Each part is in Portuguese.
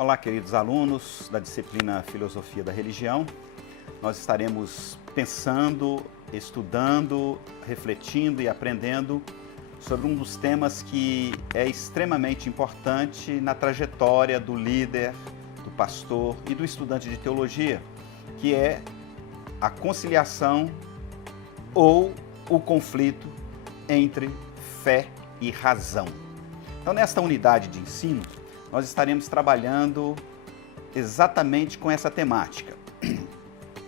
Olá, queridos alunos da disciplina Filosofia da Religião. Nós estaremos pensando, estudando, refletindo e aprendendo sobre um dos temas que é extremamente importante na trajetória do líder, do pastor e do estudante de teologia, que é a conciliação ou o conflito entre fé e razão. Então, nesta unidade de ensino, nós estaremos trabalhando exatamente com essa temática.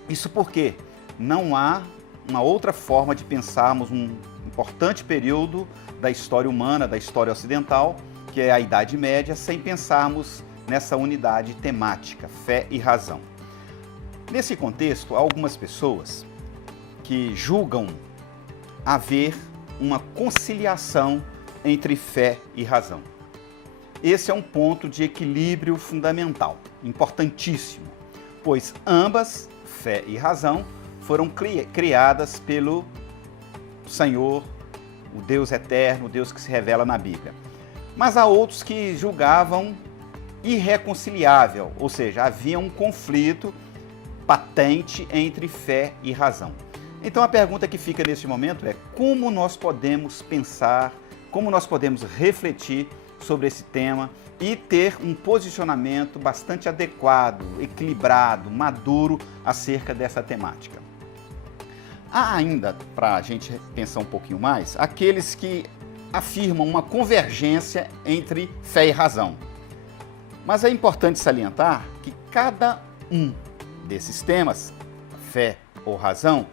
Isso porque não há uma outra forma de pensarmos um importante período da história humana, da história ocidental, que é a Idade Média, sem pensarmos nessa unidade temática, fé e razão. Nesse contexto, há algumas pessoas que julgam haver uma conciliação entre fé e razão. Esse é um ponto de equilíbrio fundamental, importantíssimo, pois ambas, fé e razão, foram criadas pelo Senhor, o Deus eterno, o Deus que se revela na Bíblia. Mas há outros que julgavam irreconciliável, ou seja, havia um conflito patente entre fé e razão. Então a pergunta que fica neste momento é: como nós podemos pensar, como nós podemos refletir sobre esse tema e ter um posicionamento bastante adequado, equilibrado, maduro acerca dessa temática. Há ainda, para a gente pensar um pouquinho mais, aqueles que afirmam uma convergência entre fé e razão. Mas é importante salientar que cada um desses temas, fé ou razão,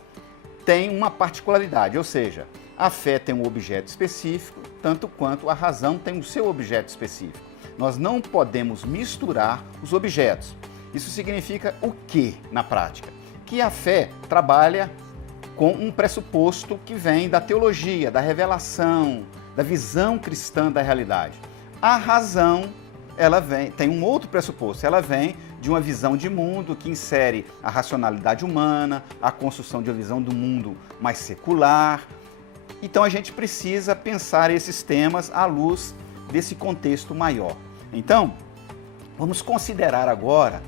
tem uma particularidade, ou seja, a fé tem um objeto específico, tanto quanto a razão tem o seu objeto específico. Nós não podemos misturar os objetos. Isso significa o quê na prática? Que a fé trabalha com um pressuposto que vem da teologia, da revelação, da visão cristã da realidade. A razão, ela tem um outro pressuposto, ela vem de uma visão de mundo que insere a racionalidade humana, a construção de uma visão do mundo mais secular. Então a gente precisa pensar esses temas à luz desse contexto maior. Então, vamos considerar agora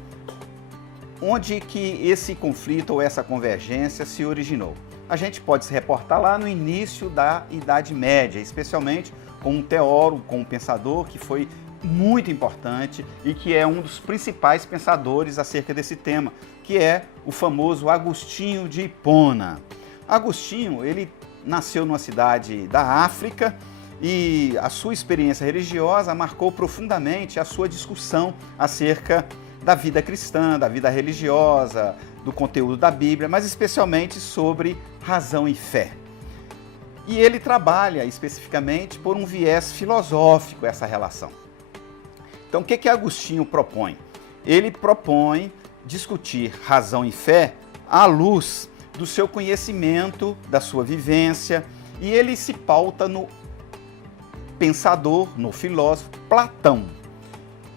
onde que esse conflito ou essa convergência se originou. A gente pode se reportar lá no início da Idade Média, especialmente com um teólogo, com um pensador que foi muito importante e que é um dos principais pensadores acerca desse tema, que é o famoso Agostinho de Hipona. Agostinho, ele nasceu numa cidade da África e a sua experiência religiosa marcou profundamente a sua discussão acerca da vida cristã, da vida religiosa, do conteúdo da Bíblia, mas especialmente sobre razão e fé. E ele trabalha especificamente por um viés filosófico essa relação. Então, o que Agostinho propõe? Ele propõe discutir razão e fé à luz do seu conhecimento, da sua vivência, e ele se pauta no pensador, no filósofo Platão.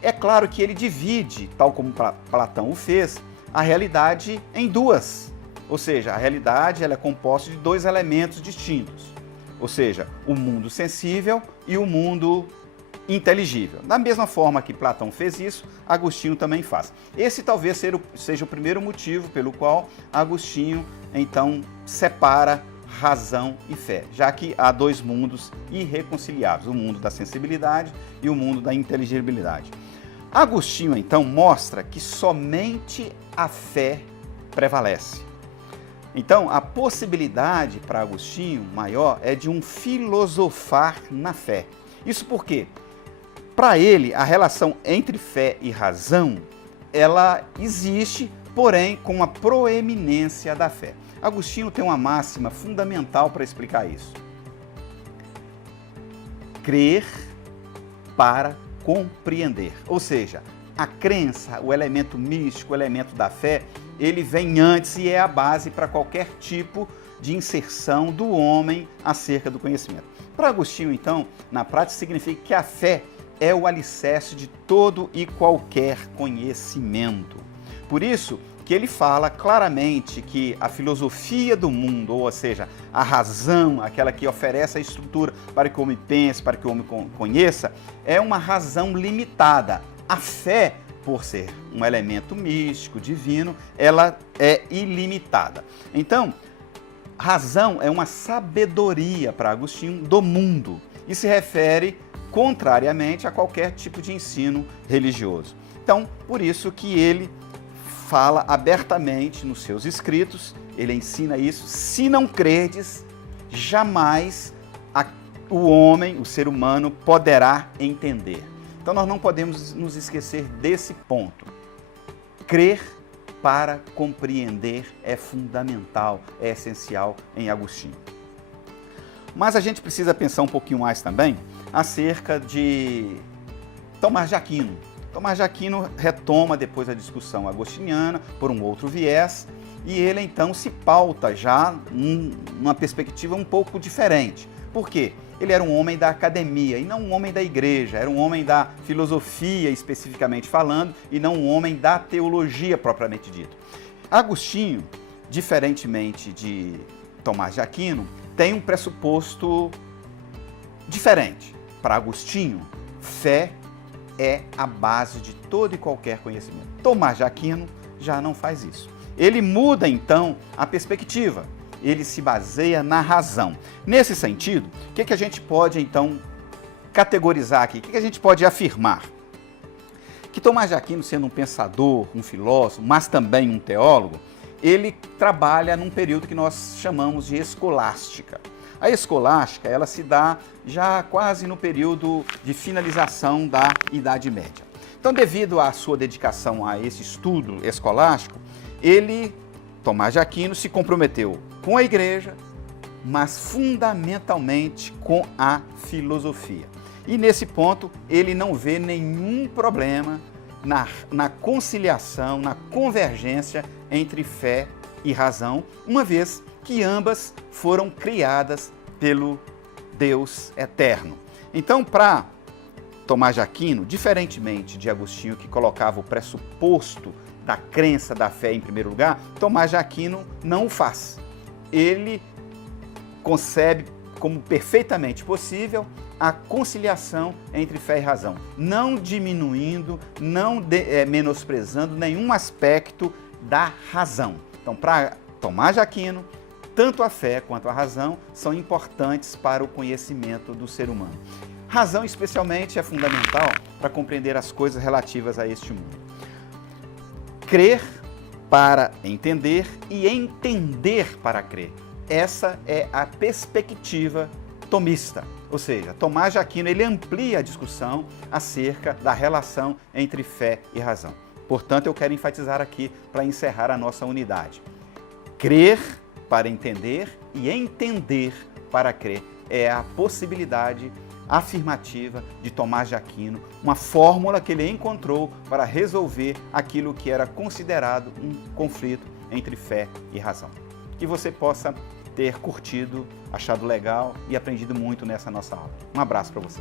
É claro que ele divide, tal como Platão o fez, a realidade em duas, ou seja, a realidade ela é composta de dois elementos distintos, ou seja, o mundo sensível e o mundo inteligível. Da mesma forma que Platão fez isso, Agostinho também faz. Esse talvez seja o primeiro motivo pelo qual Agostinho, então, separa razão e fé, já que há dois mundos irreconciliáveis, o mundo da sensibilidade e o mundo da inteligibilidade. Agostinho, então, mostra que somente a fé prevalece. Então, a possibilidade para Agostinho maior é de um filosofar na fé. Isso porque, para ele, a relação entre fé e razão, ela existe, porém, com uma proeminência da fé. Agostinho tem uma máxima fundamental para explicar isso. Crer para compreender. Ou seja, a crença, o elemento místico, o elemento da fé, ele vem antes e é a base para qualquer tipo de inserção do homem acerca do conhecimento. Para Agostinho, então, na prática, significa que a fé é o alicerce de todo e qualquer conhecimento. Por isso que ele fala claramente que a filosofia do mundo, ou seja, a razão, aquela que oferece a estrutura para que o homem pense, para que o homem conheça, é uma razão limitada. A fé por ser um elemento místico, divino, ela é ilimitada. Então, razão é uma sabedoria para Agostinho do mundo e se refere contrariamente a qualquer tipo de ensino religioso. Então, por isso que ele fala abertamente nos seus escritos, ele ensina isso: se não crerdes, jamais o homem, o ser humano, poderá entender. Então nós não podemos nos esquecer desse ponto. Crer para compreender é fundamental, é essencial em Agostinho. Mas a gente precisa pensar um pouquinho mais também acerca de Tomás de Aquino. Tomás de Aquino retoma depois a discussão agostiniana por um outro viés e ele então se pauta já numa perspectiva um pouco diferente. Por quê? Ele era um homem da academia e não um homem da igreja, era um homem da filosofia especificamente falando e não um homem da teologia propriamente dito. Agostinho, diferentemente de Tomás de Aquino, tem um pressuposto diferente. Para Agostinho, fé é a base de todo e qualquer conhecimento. Tomás de Aquino já não faz isso. Ele muda então a perspectiva. Ele se baseia na razão. Nesse sentido, o que a gente pode, então, categorizar aqui? O que a gente pode afirmar? Que Tomás de Aquino, sendo um pensador, um filósofo, mas também um teólogo, ele trabalha num período que nós chamamos de escolástica. A escolástica, ela se dá já quase no período de finalização da Idade Média. Então, devido à sua dedicação a esse estudo escolástico, Tomás de Aquino, se comprometeu com a igreja, mas fundamentalmente com a filosofia. E nesse ponto, ele não vê nenhum problema na conciliação, na convergência entre fé e razão, uma vez que ambas foram criadas pelo Deus eterno. Então, para Tomás de Aquino, diferentemente de Agostinho, que colocava o pressuposto da crença, da fé em primeiro lugar, Tomás de Aquino não o faz. Ele concebe como perfeitamente possível a conciliação entre fé e razão, não diminuindo, não menosprezando nenhum aspecto da razão. Então, para Tomás de Aquino, tanto a fé quanto a razão são importantes para o conhecimento do ser humano. Razão, especialmente, é fundamental para compreender as coisas relativas a este mundo. Crer para entender e entender para crer. Essa é a perspectiva tomista. Ou seja, Tomás de Aquino ele amplia a discussão acerca da relação entre fé e razão. Portanto, eu quero enfatizar aqui para encerrar a nossa unidade. Crer para entender e entender para crer é a possibilidade afirmativa de Tomás de Aquino, uma fórmula que ele encontrou para resolver aquilo que era considerado um conflito entre fé e razão. Que você possa ter curtido, achado legal e aprendido muito nessa nossa aula. Um abraço para você.